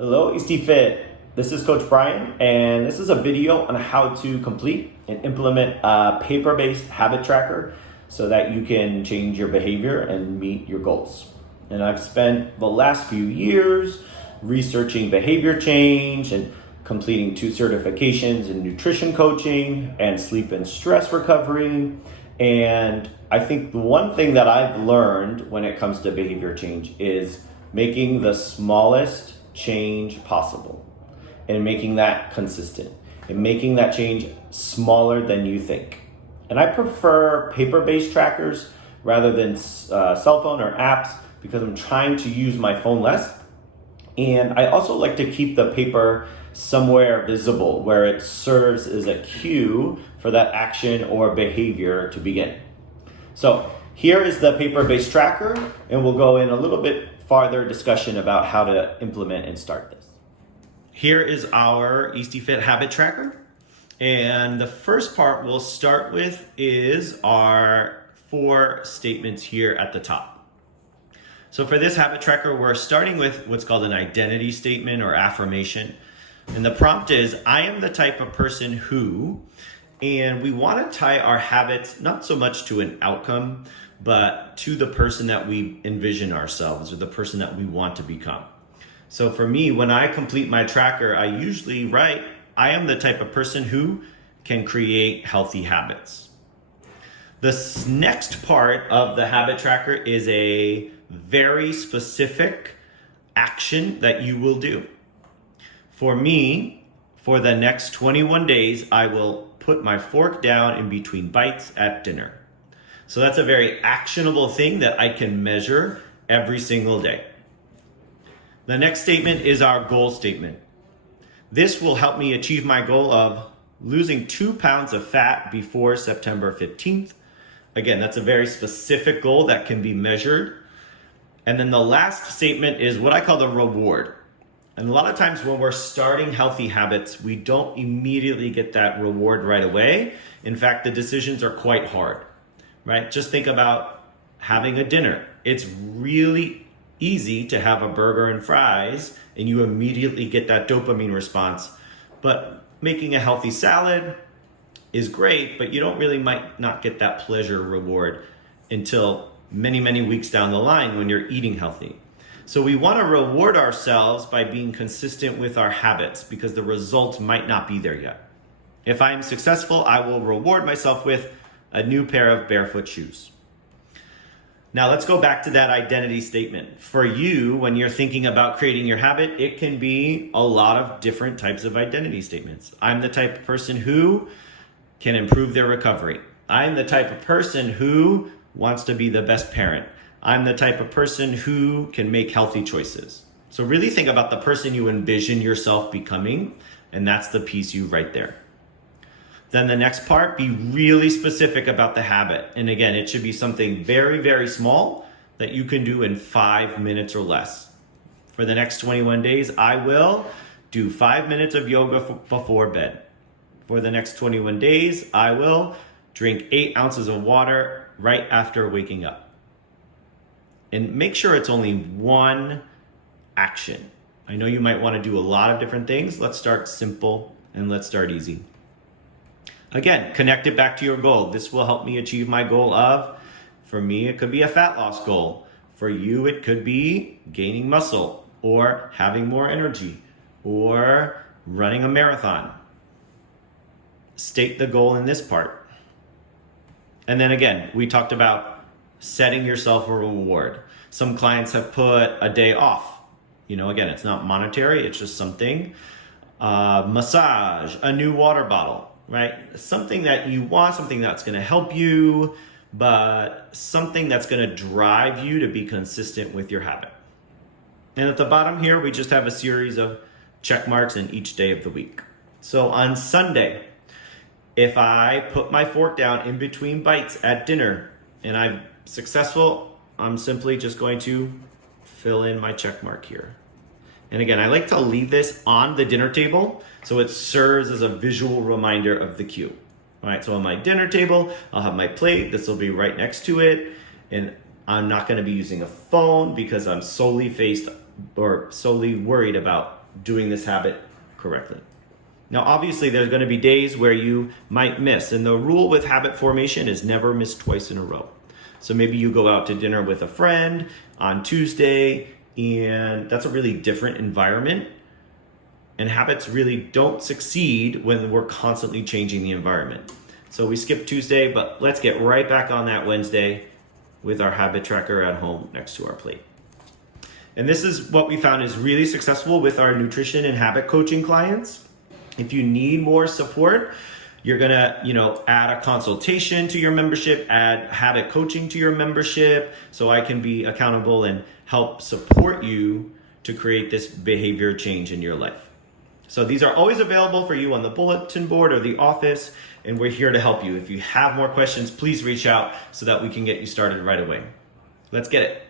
Hello, Easty Fit. This is Coach Bryan, and this is a video on how to complete and implement a paper-based habit tracker so that you can change your behavior and meet your goals. And I've spent the last few years researching behavior change and completing 2 certifications in nutrition coaching and sleep and stress recovery. And I think the one thing that I've learned when it comes to behavior change is making the smallest change possible and making that consistent and making that change smaller than you think. And I prefer paper-based trackers rather than cell phone or apps because I'm trying to use my phone less. And I also like to keep the paper somewhere visible where it serves as a cue for that action or behavior to begin. So here is the paper-based tracker, and we'll go in a little bit farther discussion about how to implement and start this. Here is our Easty Fit habit tracker. And the first part we'll start with is our 4 statements here at the top. So for this habit tracker, we're starting with what's called an identity statement or affirmation. And the prompt is, I am the type of person who, and we want to tie our habits not so much to an outcome, but to the person that we envision ourselves or the person that we want to become. So for me, when I complete my tracker, I usually write, I am the type of person who can create healthy habits. This next part of the habit tracker is a very specific action that you will do. For me, for the next 21 days, I will put my fork down in between bites at dinner. So that's a very actionable thing that I can measure every single day. The next statement is our goal statement. This will help me achieve my goal of losing 2 pounds of fat before September 15th. Again, that's a very specific goal that can be measured. And then the last statement is what I call the reward. And a lot of times when we're starting healthy habits, we don't immediately get that reward right away. In fact, the decisions are quite hard, right? Just think about having a dinner. It's really easy to have a burger and fries and you immediately get that dopamine response. But making a healthy salad is great, but you might not get that pleasure reward until many, many weeks down the line when you're eating healthy. So we want to reward ourselves by being consistent with our habits because the results might not be there yet. If I'm successful, I will reward myself with a new pair of barefoot shoes. Now let's go back to that identity statement. For you, when you're thinking about creating your habit, it can be a lot of different types of identity statements. I'm the type of person who can improve their recovery. I'm the type of person who wants to be the best parent. I'm the type of person who can make healthy choices. So really think about the person you envision yourself becoming, and that's the piece you write there. Then the next part, be really specific about the habit. And again, it should be something very, very small that you can do in 5 minutes or less. For the next 21 days, I will do 5 minutes of yoga before bed. For the next 21 days, I will drink 8 ounces of water right after waking up. And make sure it's only one action. I know you might want to do a lot of different things. Let's start simple and let's start easy. Again, connect it back to your goal. This will help me achieve my goal of, for me, it could be a fat loss goal. For you, it could be gaining muscle or having more energy or running a marathon. State the goal in this part. And then again, we talked about setting yourself a reward. Some clients have put a day off. Again, it's not monetary, it's just something. Massage, a new water bottle. Right? Something that you want, something that's going to help you, but something that's going to drive you to be consistent with your habit. And at the bottom here, we just have a series of check marks in each day of the week. So on Sunday, if I put my fork down in between bites at dinner and I'm successful, I'm simply just going to fill in my check mark here. And again, I like to leave this on the dinner table so it serves as a visual reminder of the cue. All right, so on my dinner table, I'll have my plate. This will be right next to it. And I'm not going to be using a phone because I'm solely worried about doing this habit correctly. Now, obviously, there's going to be days where you might miss, and the rule with habit formation is never miss twice in a row. So maybe you go out to dinner with a friend on Tuesday, and that's a really different environment. And habits really don't succeed when we're constantly changing the environment. So we skip Tuesday, but let's get right back on that Wednesday with our habit tracker at home next to our plate. And this is what we found is really successful with our nutrition and habit coaching clients. If you need more support, you're gonna, add a consultation to your membership, add habit coaching to your membership, so I can be accountable and help support you to create this behavior change in your life. So these are always available for you on the bulletin board or the office, and we're here to help you. If you have more questions, please reach out so that we can get you started right away. Let's get it.